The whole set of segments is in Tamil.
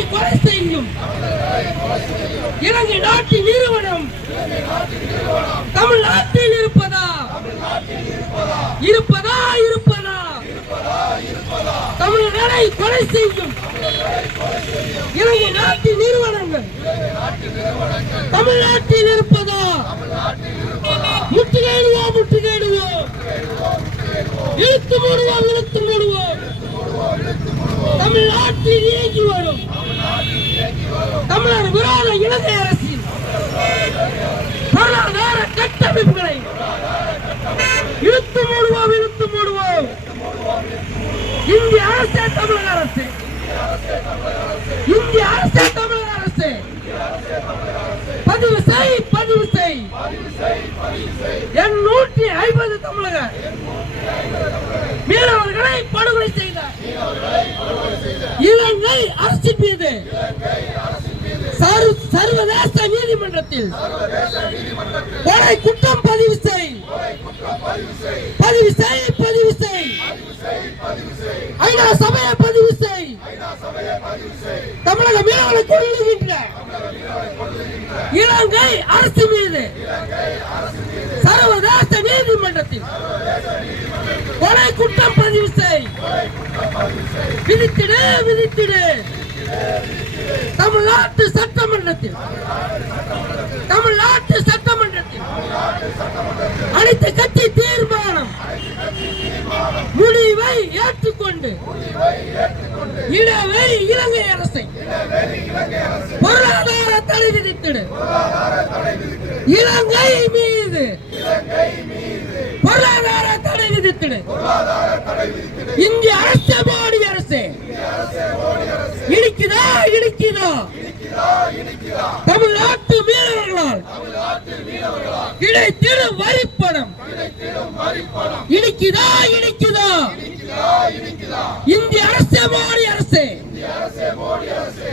தமிழர்களை கொலை செய்யும் இலங்கை நாட்டின் நிறுவனம் தமிழ்நாட்டில் இருப்பதா? இருப்பதா இருப்பதா? தமிழர்களை கொலை செய்யும் இலங்கை நாட்டின் நிறுவனங்கள் தமிழ்நாட்டில் இருப்பதா? முற்றுகையிடுவோம் முற்றுகையிடுவோம். இழுத்து மூடுவோம் இழுத்து மூடுவோம். தமிழ்நாட்டில் இயங்கி வரும். தமிழர் விரோத இலங்கை அரசின் பொருளாதார கட்டமைப்புகளை இழுத்து மூடுவோம் இழுத்து மூடுவோம். இந்திய அரசே தமிழக அரசு. இந்திய அரசே தமிழக அரசு. பதிவு செய் பதிவு செய். என் நூற்றி ஐம்பது தமிழக மீனவ படுகொலை செய்த இலங்கை அரசின் மீது. சர்வதேச நீதிமன்றத்தில். கொலை குற்றம் பதிவு செய். பதிவு செய் பதிவு செய். ஐநா சபையை பதிவு செய். தமிழக மீனவர்களை கொள்ளுகின்ற. இலங்கை அரசு மீது. நீதிமன்றத்தில் கொலை குற்றம் பதிவு செய். விதித்திடு விதித்திடு. தமிழ்நாட்டு சட்டமன்றத்தில் தமிழ்நாட்டு சட்டமன்றத்தில் அனைத்து கட்சி தீர்மானம் முடிவை ஏற்றுக்கொண்டு இடவை இலங்கை அரசை பொருளாதார தடை விதித்திடு. இலங்கை மீது பொருளாதார தடை விதித்திடு. இந்திய அரசு மோடி அரசு. இடிக்குதா இடிக்குதா? தமிழ்நாட்டு மீனவர்களால். கிடைத்திடும் வரிப்பணம். இடிக்குதா இடிக்குதா? இந்திய அரசு மோடி அரசு.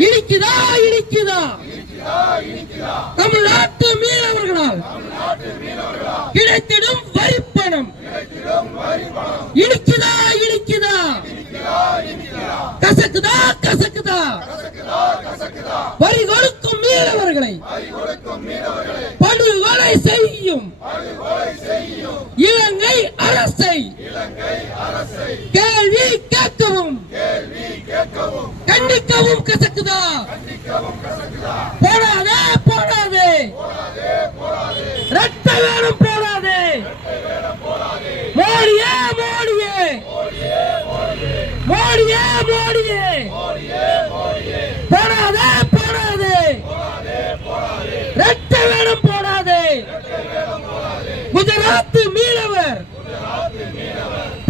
இடிக்குதா இடிக்குதா? தமிழ்நாட்டு மீனவர்கள் மீனவர்களால் கிடைத்திடும் வரிப்பணம். இடிக்குதா இடிக்குதா கசக்குதா கசக்குதா? வரி கொடுக்கும் மீனவர்களை படுகொலை செய்யும். இலங்கை அரசை கேள்வி கேட்கவும் கண்டிக்கவும் கசக்குதா? போடாத ரத்த வேணும் போடாதே. மோடியே மோடியே. மோடியே மோடியே. போடாதே போடாதே. ரத்த வேணும் போடாதே. குஜராத் மீனவர்.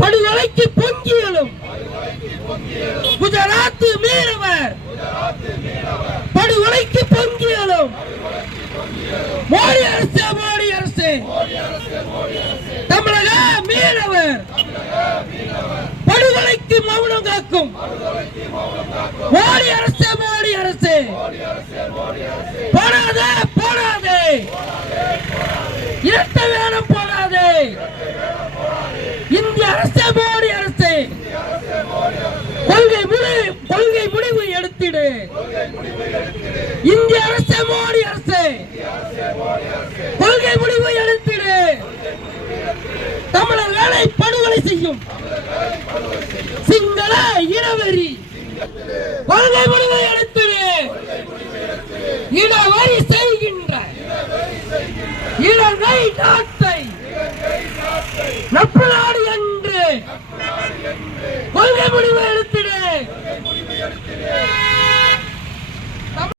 படுகொலைக்கு பொங்கியலும். குஜராத் மீனவர். படுகொலைக்கு பொங்கியலும். மோடி மோடி அரசு தமிழக மீனவர் படுகொலைக்கு மௌனம் காக்கும். மோடி அரசு மோடி அரசு. போடாதே போடாதே. இரட்ட வேணும் போடாதே. இந்திய அரசு மோடி அரசு. கொள்கை முடிவு கொள்கை முடிவு எடுத்திடு. இந்திய அரசு மோடி அரசு கொள்கை முடிவு எடுத்திடு தமிழர்களை படுகொலை செய்யும். சிங்கள இனவெறி. கொள்கை முடிவை எடுத்து இனவெறி செய்கின்ற. இலங்கை நாட்டை நட்பு நாடு என்று. கொள்கை முடிவை